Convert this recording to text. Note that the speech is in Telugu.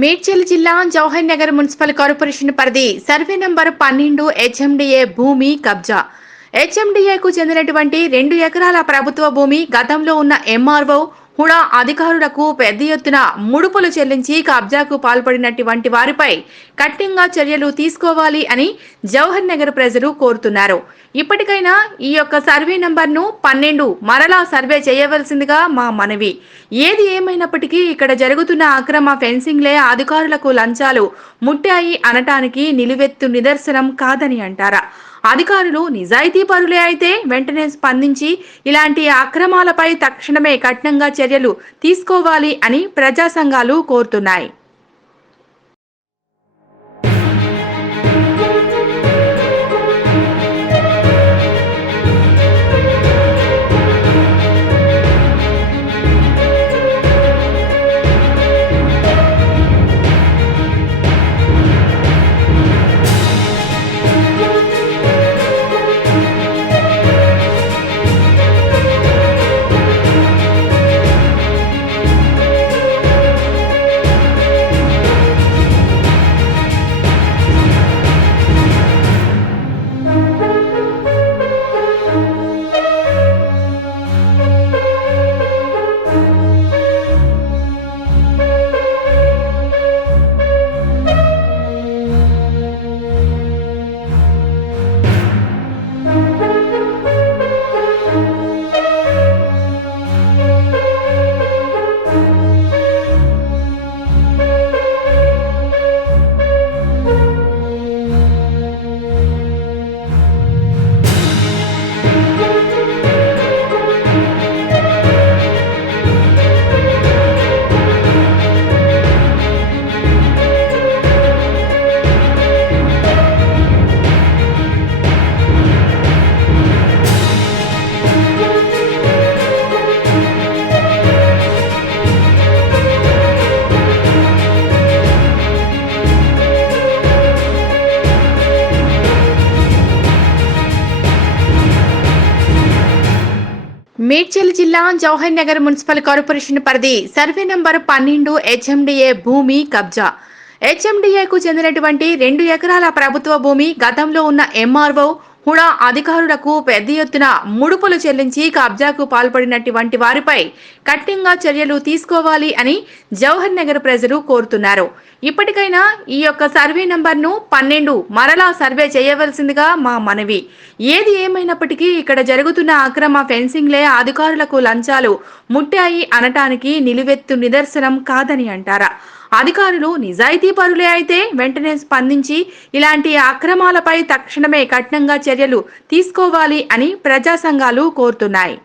మేడ్చల్ జిల్లా జవహర్ నగర్ మున్సిపల్ కార్పొరేషన్ పరిధి సర్వే నంబర్ 12 హెచ్ఎండిఏ భూమి కబ్జా. హెచ్ఎండిఏకు చెందినటువంటి 2 ఎకరాల ప్రభుత్వ భూమి గతంలో ఉన్న ఎంఆర్ఓ హుడా అధికారులకు పెద్ద ఎత్తున ముడుపులు చెల్లించి కబ్జాకు పాల్పడినటువంటి వారిపై కఠినంగా చర్యలు తీసుకోవాలి అని జవహర్ నగర్ ప్రజలు కోరుతున్నారు. ఇప్పటికైనా ఈ యొక్క సర్వే నంబర్ను 12 మరలా సర్వే చేయవలసిందిగా మా మనవి. ఏది ఏమైనప్పటికీ ఇక్కడ జరుగుతున్న అక్రమ ఫెన్సింగ్లే అధికారులకు లంచాలు ముట్టాయి అనటానికి నిలువెత్తు నిదర్శనం కాదని అంటారా? అధికారులు నిజాయితీ పరులే అయితే వెంటనే స్పందించి ఇలాంటి అక్రమాలపై తక్షణమే కఠినంగా చర్యలు తీసుకోవాలి అని ప్రజా సంఘాలు కోరుతున్నాయి. మేడ్చల్ జిల్లా జవహర్ నగర్ మున్సిపల్ కార్పొరేషన్ పరిధి సర్వే నంబర్ 12 హెచ్ఎండిఏ భూమి కబ్జా. హెచ్ఎండిఏకు చెందినటువంటి 2 ఎకరాల ప్రభుత్వ భూమి గతంలో ఉన్న ఎంఆర్ఓ హుడా అధికారులకు పెద్ద ఎత్తున ముడుపులు చెల్లించి కబ్జాకు పాల్పడినటువంటి వారిపై కఠినంగా చర్యలు తీసుకోవాలి అని జవహర్ నగర్ ప్రజలు కోరుతున్నారు. ఇప్పటికైనా ఈ యొక్క సర్వే నంబర్ను 12 మరలా సర్వే చేయవలసిందిగా మా మనవి. ఏది ఏమైనప్పటికీ ఇక్కడ జరుగుతున్న అక్రమ ఫెన్సింగ్లే అధికారులకు లంచాలు ముట్టాయి అనటానికి నిలువెత్తు నిదర్శనం కాదని అంటారా? అధికారులు నిజాయితీ పరులే అయితే వెంటనే స్పందించి ఇలాంటి అక్రమాలపై తక్షణమే కఠినంగా చర్యలు తీసుకోవాలి అని ప్రజా సంఘాలు కోరుతున్నాయి.